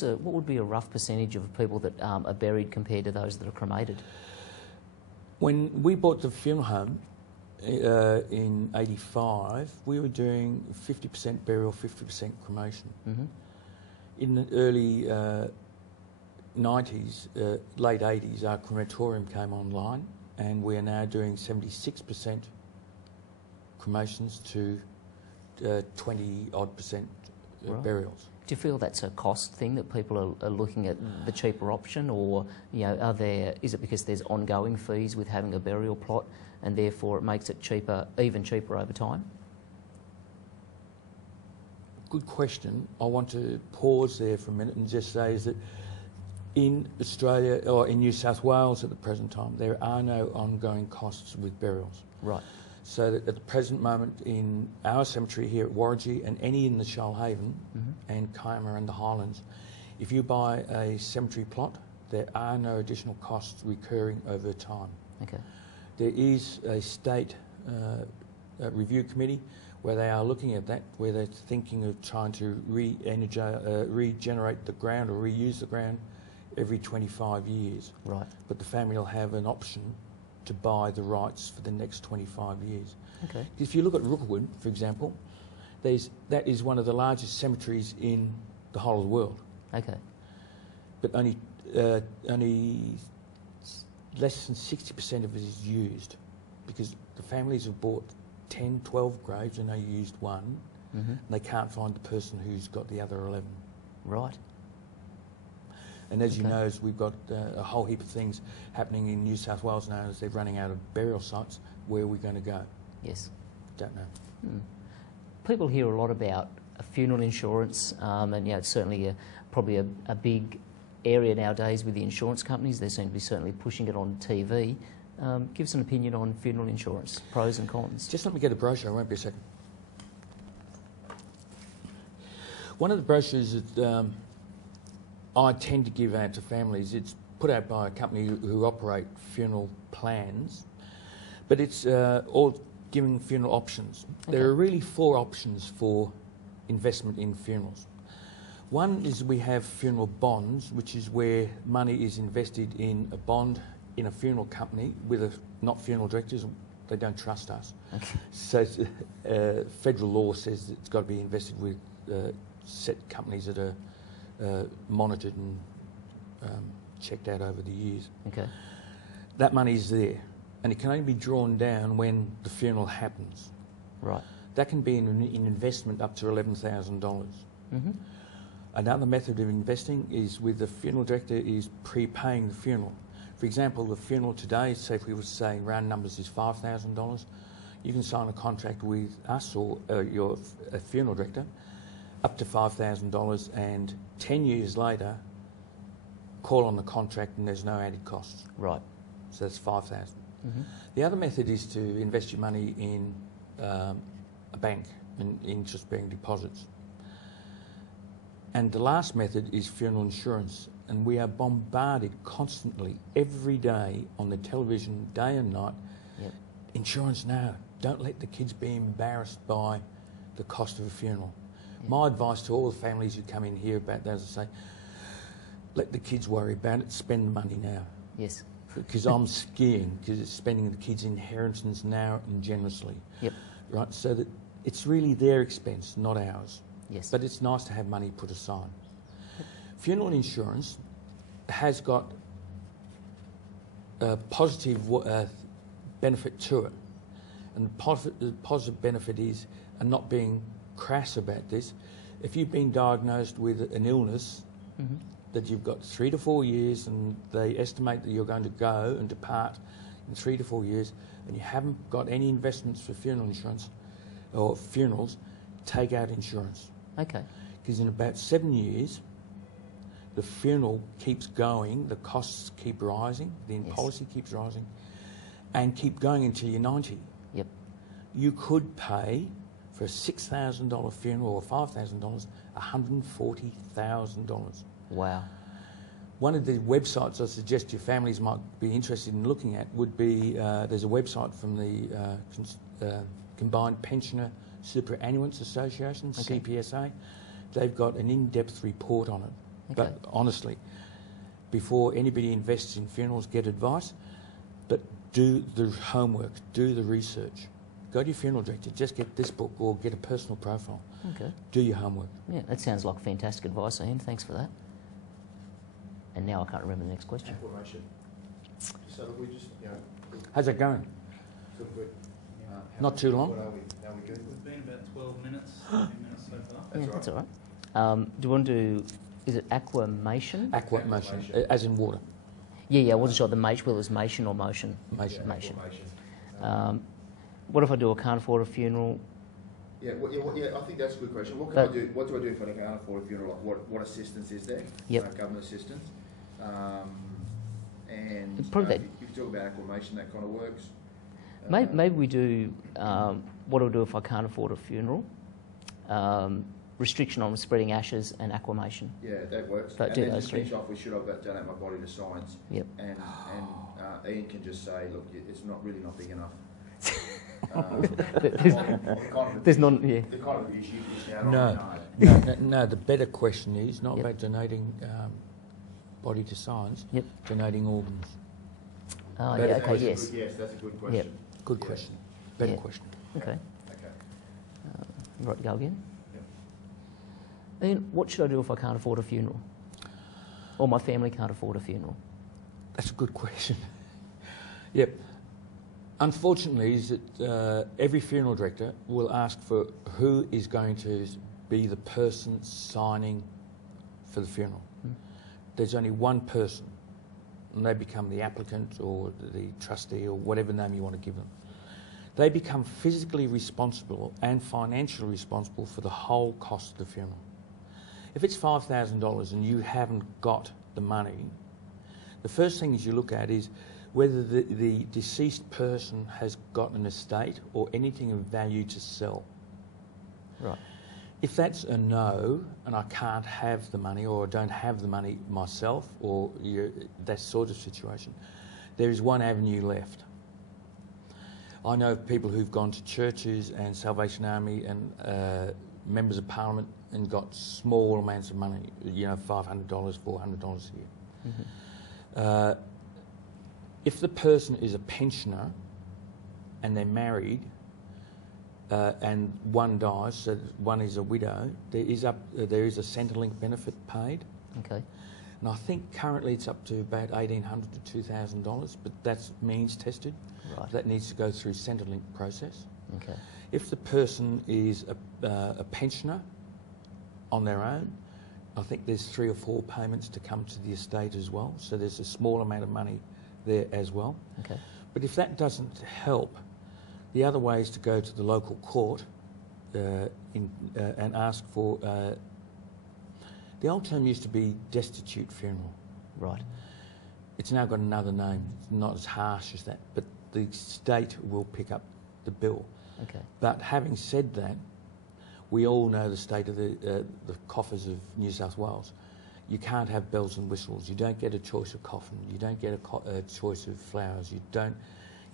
what would be a rough percentage of people that are buried compared to those that are cremated? When we bought the funeral home in '85, we were doing 50% burial, 50% cremation. Mm-hmm. In the early 90s, late 80s, our crematorium came online, and we are now doing 76% cremations to 20-odd% Right. burials. Do you feel that's a cost thing, that people are looking at the cheaper option, or is it because there's ongoing fees with having a burial plot, and therefore it makes it cheaper, even cheaper over time? Good question. I want to pause there for a minute and just say is that in Australia, or in New South Wales at the present time, there are no ongoing costs with burials. Right. So that at the present moment in our cemetery here at Warragee and any in the Shoalhaven and Kiama and the Highlands, if you buy a cemetery plot, there are no additional costs recurring over time. Okay. There is a state review committee where they are looking at that, where they're thinking of trying to regenerate the ground or reuse the ground every 25 years. Right. But the family will have an option to buy the rights for the next 25 years. Okay. If you look at Rookwood, for example, that is one of the largest cemeteries in the whole of the world. Okay. But only less than 60% of it is used, because the families have bought 10, 12 graves and they used one, and they can't find the person who's got the other 11. Right. And as you know, we've got a whole heap of things happening in New South Wales now as they're running out of burial sites. Where are we going to go? Yes. Don't know. People hear a lot about funeral insurance, and it's certainly probably a big area nowadays with the insurance companies. They seem to be certainly pushing it on TV. Give us an opinion on funeral insurance, pros and cons. Just let me get a brochure, I won't be a second. One of the brochures that I tend to give out to families, it's put out by a company who operate funeral plans, but it's all giving funeral options. Okay. There are really 4 options for investment in funerals. One is we have funeral bonds, which is where money is invested in a bond in a funeral company with not funeral directors. They don't trust us. Okay. So federal law says that it's got to be invested with set companies that are monitored and checked out over the years. Okay. That money is there, and it can only be drawn down when the funeral happens. Right. That can be an investment up to $11,000. Another method of investing is with the funeral director is prepaying the funeral. For example, the funeral today, say if we were to say round numbers is $5,000, you can sign a contract with us or your funeral director up to $5,000, and 10 years later, call on the contract and there's no added costs. Right. So that's $5,000. The other method is to invest your money in a bank, in interest-bearing deposits. And the last method is funeral insurance. And we are bombarded constantly, every day, on the television, day and night. Yep. Insurance now. Don't let the kids be embarrassed by the cost of a funeral. Yep. My advice to all the families who come in here about that is to say, let the kids worry about it, spend the money now. Yes. Because I'm skiing, because it's spending the kids' inheritance now and generously. Yep. Right, so that it's really their expense, not ours. Yes. But it's nice to have money put aside. Funeral insurance has got a positive benefit to it. And the positive benefit is, and not being crass about this, if you've been diagnosed with an illness that you've got 3 to 4 years and they estimate that you're going to go and depart in 3 to 4 years and you haven't got any investments for funeral insurance or funerals, take out insurance. Okay. Because in about 7 years, the funeral keeps going, the costs keep rising, the policy keeps rising, and keep going until you're 90. Yep. You could pay for a $6,000 funeral or $5,000, $140,000. Wow. One of the websites I suggest your families might be interested in looking at would be, there's a website from the Combined Pensioner Superannuants Association, CPSA. They've got an in-depth report on it. But honestly, before anybody invests in funerals, get advice, but do the homework, do the research. Go to your funeral director, just get this book or get a personal profile. Okay. Do your homework. Yeah, that sounds like fantastic advice, Ian. Thanks for that. And now I can't remember the next question. Acclamation. So that we just, How's that going? good. Not too long? What are we? Now we good? We've been about 12 minutes, 15 minutes so far. That's all right. Do you want to do, is it acclamation? Acclamation, as in water. Yeah, I wasn't sure whether it was motion or motion. Motion. Motion. Acclamation. What if I do a can't afford a funeral? Yeah, I think that's a good question. What can I do? What do I do if I can't afford a funeral? What assistance is there? Yep. Government assistance. And probably if you talk about acclamation, that kind of works. Maybe we do, what do I do if I can't afford a funeral? Restriction on spreading ashes and acclamation. Yeah, that works. But and do then those just three. finish off with should I donate my body to science? Yep. And Ian can just say, look, it's not big enough. There's none, yeah. The kind of issue is No, the better question is not about donating body to science, donating organs. Oh, Better yeah, okay, question. yes. Yes, that's a good question. Yep. Good question. Better question. Okay. Okay. Right to go again? Yep. Ian, what should I do if I can't afford a funeral? Or my family can't afford a funeral? That's a good question. Yep. Unfortunately, is that every funeral director will ask for who is going to be the person signing for the funeral. There's only one person, and they become the applicant or the trustee or whatever name you want to give them. They become physically responsible and financially responsible for the whole cost of the funeral. If it's $5,000 and you haven't got the money, the first thing you look at is whether the deceased person has got an estate or anything of value to sell. Right. If that's a no, and I can't have the money or I don't have the money myself or that sort of situation, there is one avenue left. I know of people who've gone to churches and Salvation Army and members of Parliament and got small amounts of money, $500, $400 a year. Mm-hmm. If the person is a pensioner and they're married and one dies, so one is a widow, there is a Centrelink benefit paid. Okay. And I think currently it's up to about $1,800 to $2,000, but that's means tested. Right. That needs to go through Centrelink process. Okay. If the person is a pensioner on their own, I think there's 3 or 4 payments to come to the estate as well. So there's a small amount of money there as well. Okay. But if that doesn't help, the other way is to go to the local court and ask for... the old term used to be destitute funeral. Right. It's now got another name, not as harsh as that, but the state will pick up the bill. Okay. But having said that, we all know the state of the coffers of New South Wales. You can't have bells and whistles. You don't get a choice of coffin. You don't get a choice of flowers. You don't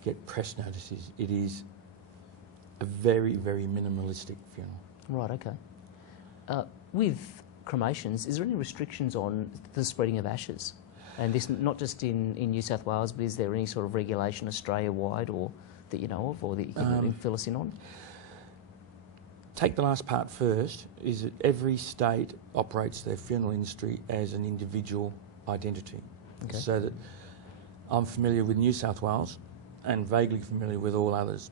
get press notices. It is a very, very minimalistic funeral. Right, okay. With cremations, is there any restrictions on the spreading of ashes? And this not just in New South Wales, but is there any sort of regulation Australia-wide or that you know of or that you can fill us in on? Take the last part first, is that every state operates their funeral industry as an individual identity. Okay. So that I'm familiar with New South Wales and vaguely familiar with all others.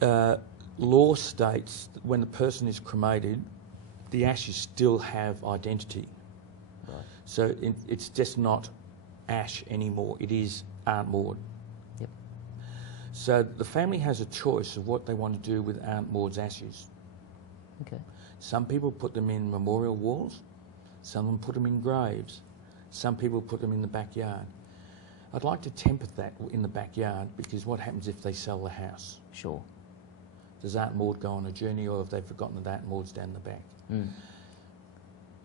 Mm-hmm. Law states that when the person is cremated, the ashes still have identity. Right. So it's just not ash anymore, it is Aunt Maud. Yep. So the family has a choice of what they want to do with Aunt Maud's ashes. Okay. Some people put them in memorial walls, some of them put them in graves, some people put them in the backyard. I'd like to temper that in the backyard because what happens if they sell the house? Sure. Does Aunt Maud go on a journey or have they forgotten that Aunt Maud's down the back? Mm.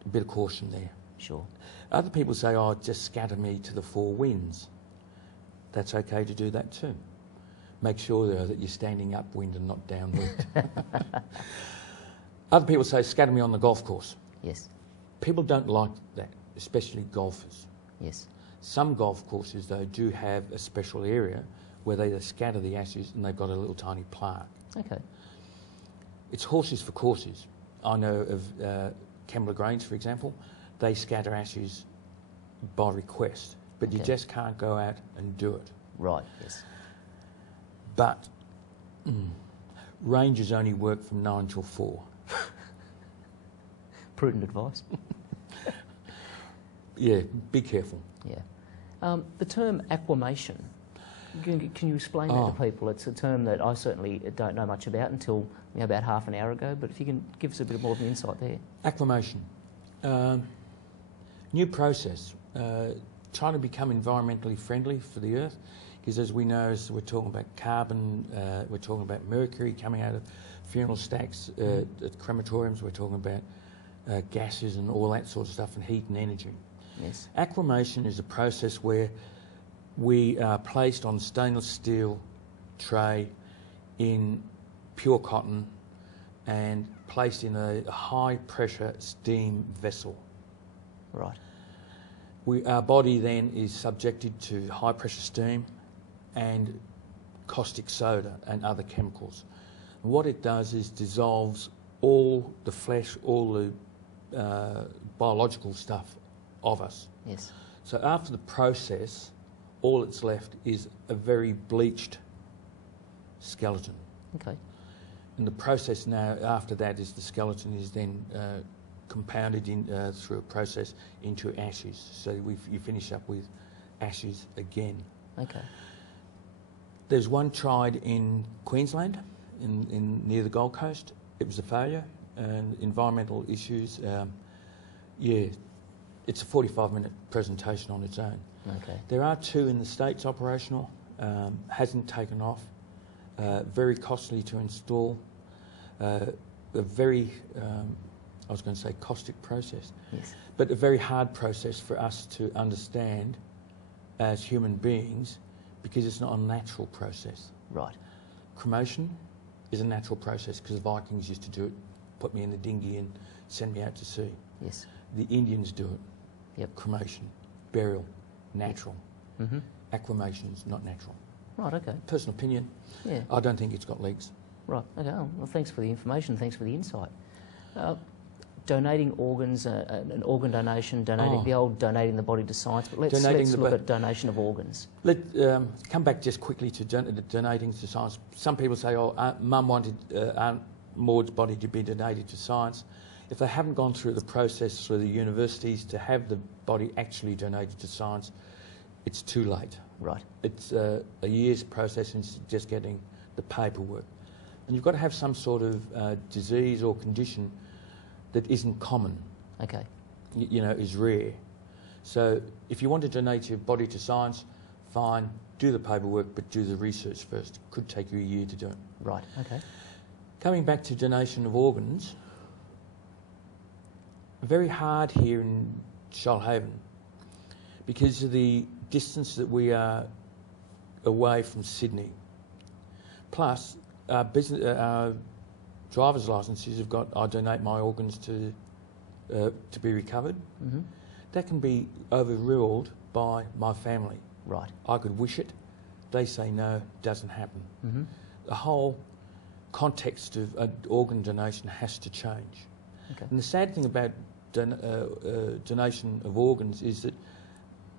A bit of caution there. Sure. Other people say, oh, just scatter me to the 4 winds. That's okay to do that too. Make sure though that you're standing upwind and not downwind. Other people say, scatter me on the golf course. Yes. People don't like that, especially golfers. Yes. Some golf courses, though, do have a special area where they scatter the ashes and they've got a little tiny plaque. Okay. It's horses for courses. I know of Kembla Grange, for example. They scatter ashes by request, but you just can't go out and do it. Right, yes. But rangers only work from 9 till 4. Prudent advice. Yeah, be careful. Yeah. The term aquamation, can you explain that to people? It's a term that I certainly don't know much about until about half an hour ago, but if you can give us a bit more of an insight there. Aquamation. New process. Trying to become environmentally friendly for the earth, because as we know, we're talking about carbon, we're talking about mercury coming out of funeral stacks at crematoriums, we're talking about gases and all that sort of stuff, and heat and energy. Yes. Aquamation is a process where we are placed on stainless steel tray in pure cotton and placed in a high pressure steam vessel. Right. Our body then is subjected to high pressure steam and caustic soda and other chemicals. And what it does is dissolves all the flesh, all the biological stuff of us. Yes. So after the process, all that's left is a very bleached skeleton. Okay. And the process now after that is the skeleton is then compounded in, through a process into ashes. So you finish up with ashes again. Okay. There's one tried in Queensland, in near the Gold Coast. It was a failure, and environmental issues. Yeah, it's a 45-minute presentation on its own. Okay. There are 2 in the States operational. Hasn't taken off. Very costly to install. A very I was going to say caustic process, Yes. but a very hard process for us to understand as human beings, because it's not a natural process. Right. Cremation is a natural process because the Vikings used to do it, put me in a dinghy and send me out to sea. Yes. The Indians do it. Yep. Cremation, burial, natural. Mm-hmm. Aquamation is not natural. Right, okay. Personal opinion, Yeah. I don't think it's got legs. Right, okay. Oh, well, thanks for the information, thanks for the insight. Donating organs, an organ donation, donating the body to science, but let's look at donation of organs. Let come back just quickly to donating to science. Some people say, Mum wanted Aunt Maud's body to be donated to science. If they haven't gone through the process through the universities to have the body actually donated to science, it's too late. Right. It's a year's process and it's just getting the paperwork. And you've got to have some sort of disease or condition that isn't common, Okay. Is rare. So if you want to donate your body to science, fine, do the paperwork, but do the research first. It could take you a year to do it. Right, okay. Coming back to donation of organs, very hard here in Shoalhaven because of the distance that we are away from Sydney. Plus, our driver's licences have got, I donate my organs to be recovered. Mm-hmm. That can be overruled by my family. Right. I could wish it. They say no, doesn't happen. Mm-hmm. The whole context of organ donation has to change. Okay. And the sad thing about donation of organs is that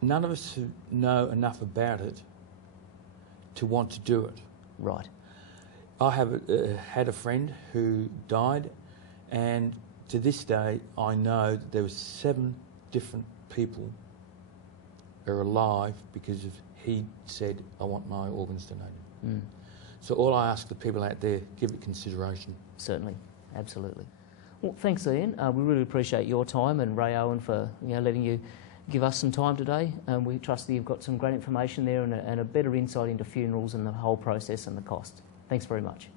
none of us know enough about it to want to do it. Right. I have had a friend who died, and to this day I know that there were 7 different people who are alive because of he said, I want my organs donated. Mm. So all I ask the people out there, give it consideration. Certainly, absolutely. Well, thanks, Ian. We really appreciate your time and Wray Owen for letting you give us some time today. We trust that you've got some great information there and a better insight into funerals and the whole process and the cost. Thanks very much.